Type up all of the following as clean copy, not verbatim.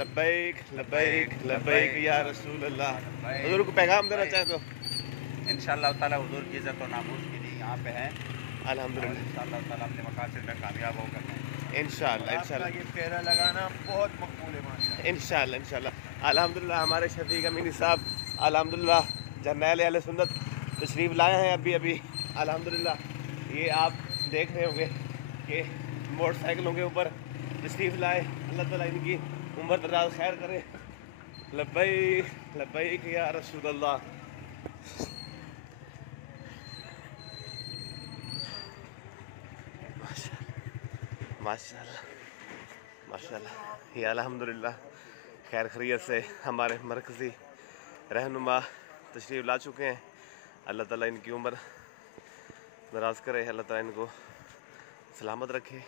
लब्बैक लब्बैक लब्बैक या रसूल अल्लाह। हुजूर को पैगाम देना चाहे तो इंशाअल्लाह ताला हुजूर की इज़्ज़त और नामूस के लिए यहाँ पे हैं। अल्हम्दुलिल्लाह इंशाअल्लाह ताला अपने मकासद में कामयाब होकर इंशाअल्लाह इंशाअल्लाह ये फेरा लगाना बहुत मकबूल है माशाअल्लाह। इंशाअल्लाह इंशाअल्लाह। अल्हम्दुलिल्लाह हमारे शफीक अमीनी साहब अल्हम्दुलिल्लाह जर्नैल अहले सुन्नत तशरीफ़ लाए हैं अभी अभी अल्हम्दुलिल्लाह। ये आप देख रहे होंगे कि मोटरसाइकिलों के ऊपर तशरीफ़ लाए। अल्लाह ताला इनकी उम्र दराज खैर करे। लब्बैक लब्बैक या रसूल अल्लाह। माशाअल्लाह माशाअल्लाह। ये अल्हम्दुलिल्लाह खैर खैरियत से हमारे मरकज़ी रहनुमा तशरीफ़ ला चुके हैं। अल्लाह ताला इनकी उम्र दराज करे, अल्लाह ताला इनको सलामत रखे।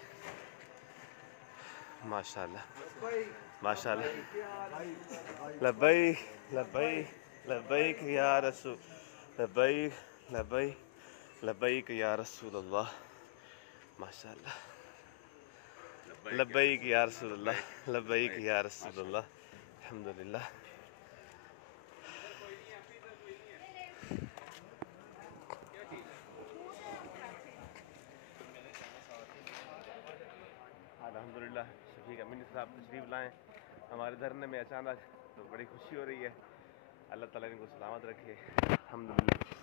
माशाअल्लाह माशाअल्लाह। लब्बैक लब्बैक लब्बैक या रसूल लब्बैक लब्बैक लब्बैक या रसूल अल्लाह। माशाअल्लाह लब्बैक या रसूल अल्लाह लब्बैक या रसूल अल्लाह। अल्हम्दुलिल्लाह। अल्हम्दुलिल्लाह शफीक अमीनी साहब तशरीफ़ लाएँ हमारे धरने में अचानक, तो बड़ी खुशी हो रही है। अल्लाह ताला इनको सलामत रखे। अल्हम्दुलिल्लाह।